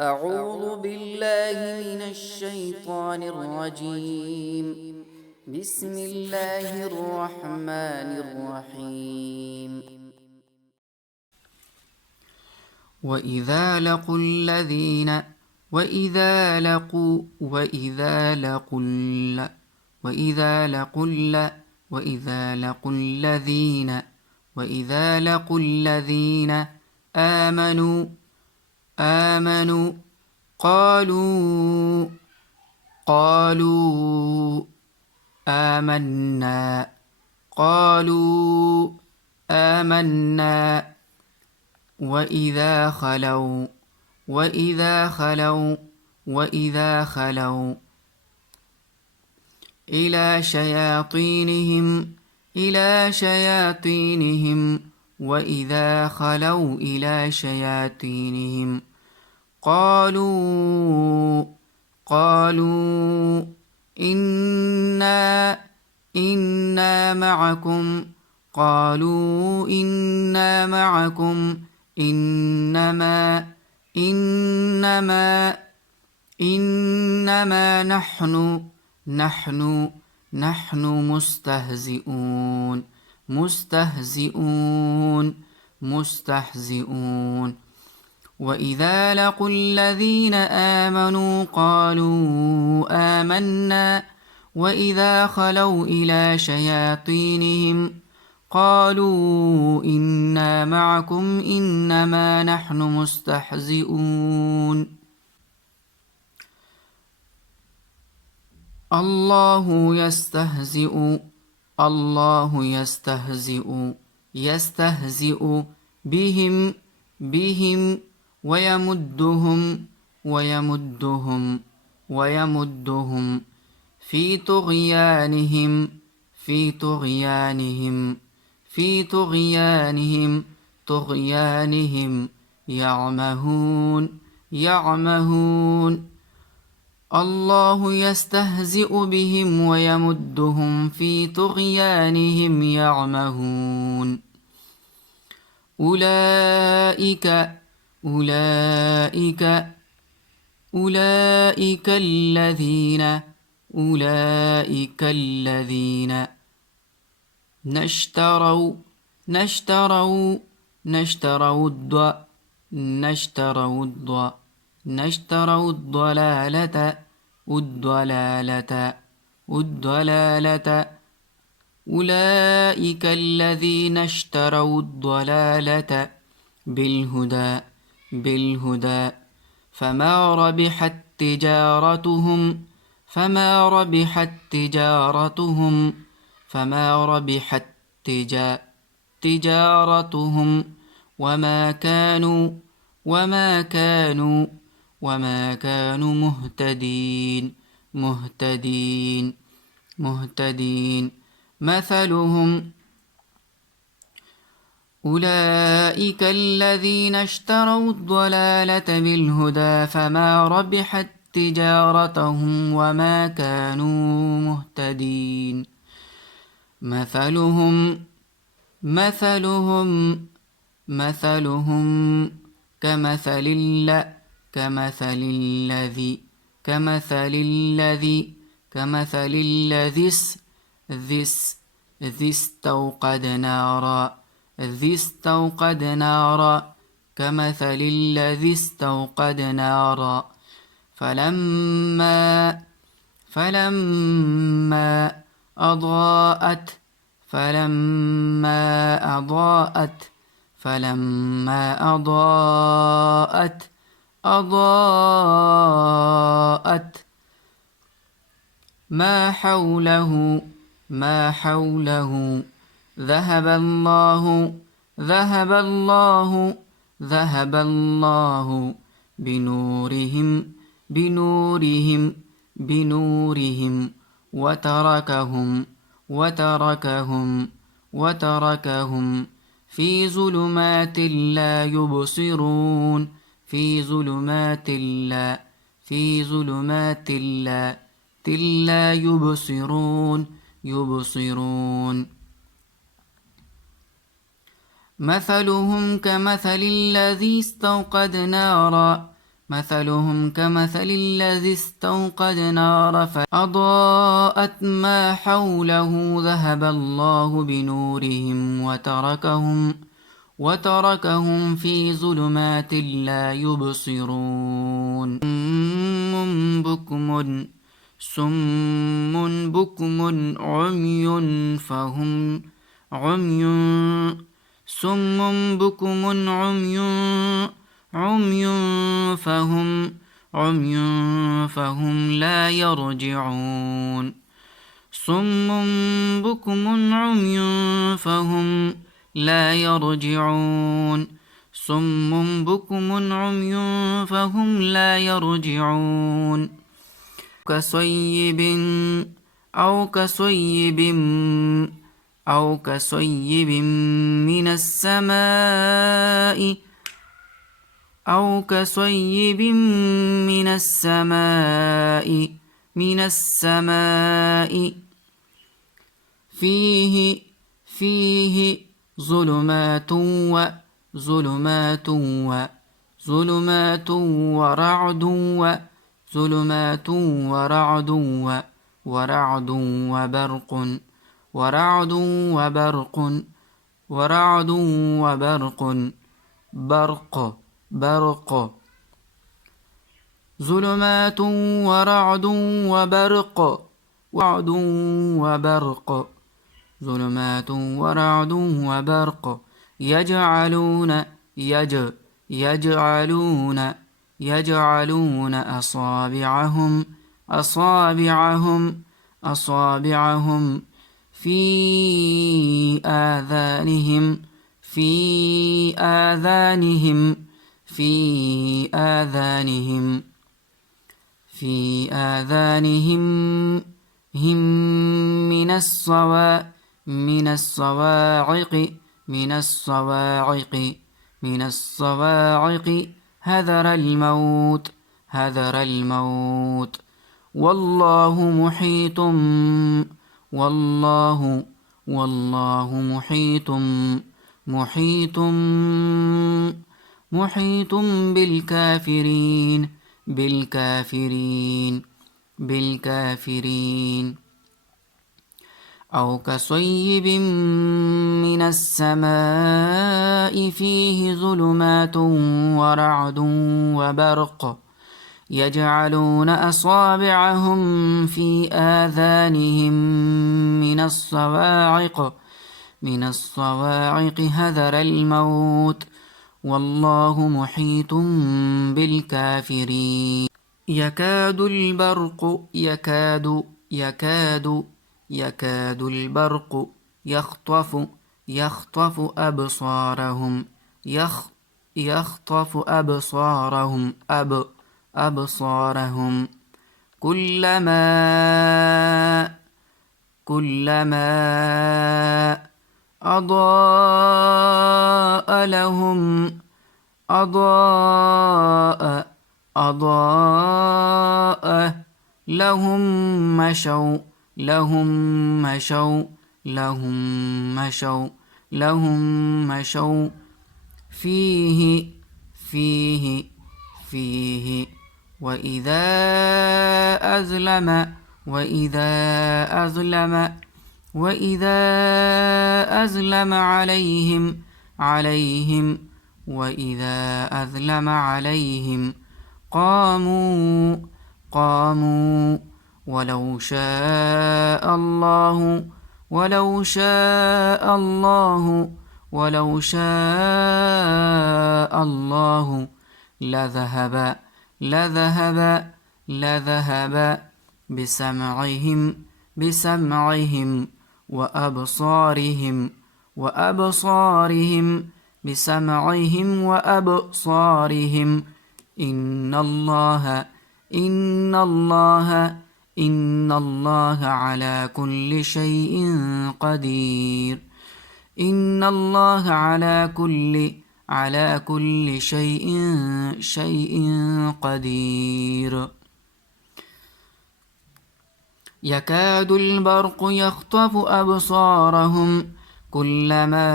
أعوذ بالله من الشيطان الرجيم. بسم الله الرحمن الرحيم. وإذا لقوا الذين وإذا لقوا وإذا لقوا وإذا لقوا وإذا لقوا الذين وإذا لقوا الذين آمنوا قالوا آمنا وإذا خلوا إلى شياطينهم وإذا خلوا إلى شياطينهم قالوا إنا معكم إنما نحن مستهزئون. وإذا لقوا الذين آمنوا قالوا آمنا وإذا خلوا إلى شياطينهم قالوا إنا معكم إنما نحن مستهزئون. الله يستهزئ بهم ويمدهم في طغيانهم يعمهون. الله يستهزئ بهم ويمدهم في طغيانهم يعمهون. أولئك الذين اشتروا الضلالة أولئك الذين اشتروا الضلالة بالهدى فما ربحت تجارتهم وما كانوا مهتدين. مثلهم أولئك الذين اشتروا الضلالة بالهدى فما ربحت تجارتهم وما كانوا مهتدين. مثلهم كمثل الذي استوقد نارا فلما أضاءت ما حوله ذهب الله بنورهم وتركهم في ظلمات لا في ظلمات لا يبصرون مثلهم كمثل الذي استوقد نارا فأضاءت ما حوله ذهب الله بنورهم وتركهم في ظلمات لا يبصرون صم بكم عمي عمي صم بكم عمي فهم لا يرجعون صم بكم عمي فهم لا يرجعون صم بكم عمي فهم لا يرجعون أو كصيب من السماء فيه ظلمات ورعد وبرق ظلمات ورعد وبرق يجعلون أصابعهم في آذانهم من الصواعق حذر الموت والله محيط بالكافرين أو كصيب من السماء فيه ظلمات ورعد وبرق يجعلون أصابعهم في آذانهم من الصواعق حذر الموت والله محيط بالكافرين يكاد البرق يخطف أبصارهم كلما أضاء لهم مشوا فيه وإذا أظلم عليهم قاموا ولو شاء الله لذهب بسمعهم وأبصارهم إن الله على كل شيء قدير على كل شيء قدير يكاد البرق يخطف أبصارهم كلما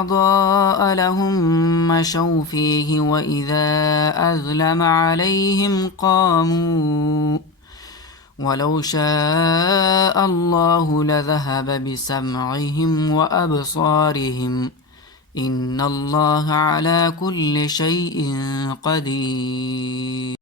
أضاء لهم مشوا فيه وإذا أظلم عليهم قاموا ولو شاء الله لذهب بسمعهم وأبصارهم إن الله على كل شيء قدير.